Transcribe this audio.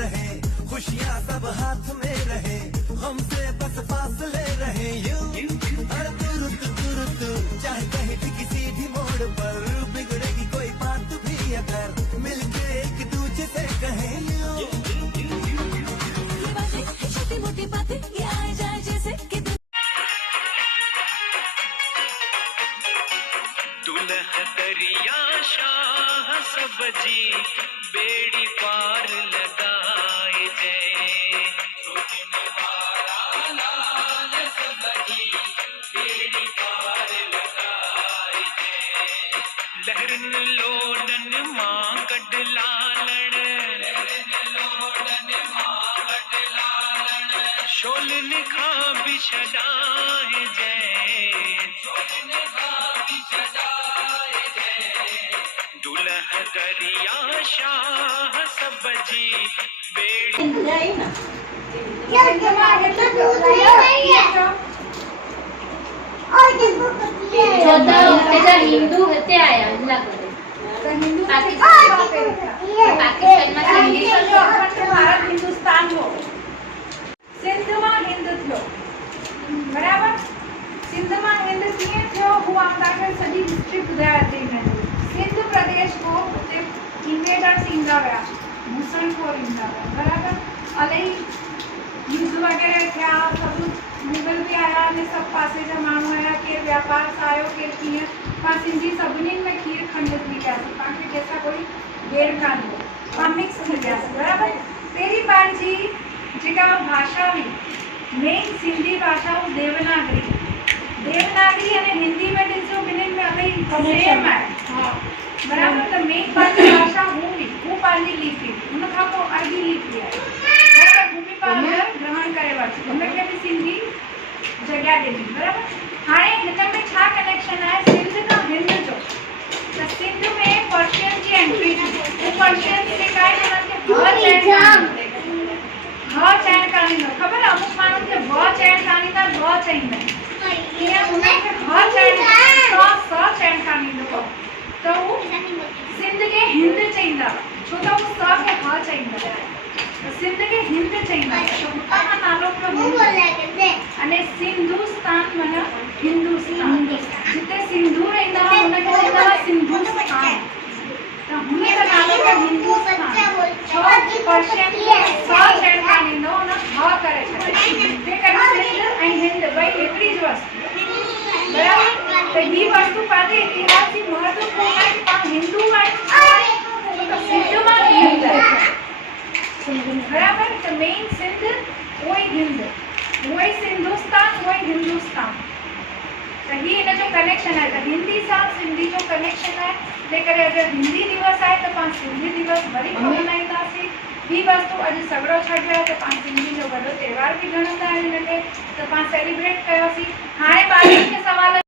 रहे, खुशियाँ सब हाथ में रहे, हमसे बस फासले रहे यूं हर दूर चाहे कहीं भी किसी भी मोड़ पर बिगड़ेगी कोई बात भी अगर मिलके एक दूसरे से कहें यूं छोटी मोटी बातें ये आए जाए जैसे कि दुल्हा दरिया शाह सब्जी बेड़ी पार लगाए जय बेड़ी पार लगाए जय लहरन लोडन मां गड लालण शोल निखा बिछड़ाए जय दुल्हा दरिया शाह सब्जी बेड़ी हिंदू होते आया पाकिस्तान भारत हिंदुस्तान हो सिंध में हिंद थो बराबर सिंध में हिंद कीअं थियो हू तव्हांखे सॼी हिस्ट्री ॿुधाए थी सिंध प्रदेश को उते इन्वेडर्स ईंदा हुआ घुसणखोर ईंदा हुआ बराबर इलाही युद्ध वग़ैरह थिया सभु मुगल भी आया ने सब पासे जा माण्हू आया केरु व्यापार सां आयो केरु कीअं पाण सिंधी सभिनीनि में खीर खंड थी वियासीं तव्हांखे कंहिंसां कोई गेड़ कान हो पाण मिक्स थी वियासीं बराबर पहिरीं पंहिंजी जेका भाषा हुई मेन सिंधी भाषा हुई देवनागरी अने हिंदी में ॾिसो ॿिन्हिनि में इलाही सेम आहे बराबर त मेन पंहिंजी भाषा हू पंहिंजी लिपि हुन खां पोइ अरबी लिपि आहे बराबर भूमिपाल ग्रहण करे वरितो हुनखे बि सिंधी जॻह ॾिनी बराबर हाणे हिन में छा कनेक्शन आहे सिंध खां हिंद जो त सिंध में पर्शियन जी एंट्री थी पर्शियन जेका आहे हुनखे चइण कानींदो ख़बर आहे अमुक माण्हुनि खे चइण कानींदा चईंदा आहिनि ईअं हुनखे चइण कानींदो त हू सिंध खे हिंद चईंदा छो त हू खे चईंदा सिंध खे हिंद चईंदा त हुतां खां नालो पियो अने सिंधुस्तान माना हिंदुस्तान जिते सिंधू रहंदा हुआ हुनखे चईंदा हुआ सिंधुस्तान त हुन जो नालो पियो हिंदुस्तान छो पर्शियन चइण कानींदो हुन करे छॾियो तंहिं करे सिंध ऐं हिंद ॿई हिकिड़ी ज वस्तु बराबर त हीअ वस्तु पंहिंजे इतिहास जी महत्वपूर्ण आहे कि पाण हिंदू आहियूं त सिंध मां हिंद बराबर त मेन सिंध उहो ई हिंद उहो ई सिंधुस्तान उहो ई हिंदुस्तान त हीअ हिन जो कनेक्शन आहे त हिंदी सां सिंधी जो कनेक्शन आहे तंहिं करे अगरि हिंदी दिवस आहे त पाण सिंधी दिवस वरी मल्हाईंदासीं ॿी वस्तु अॼु सॻड़ो छॾियो आहे त पाण सिंधी जो वॾो त्योहार बि ॻणंदा आहियूं हिनखे त पाण सेलिब्रेट कयोसीं हाणे ॿारनि खे सवाल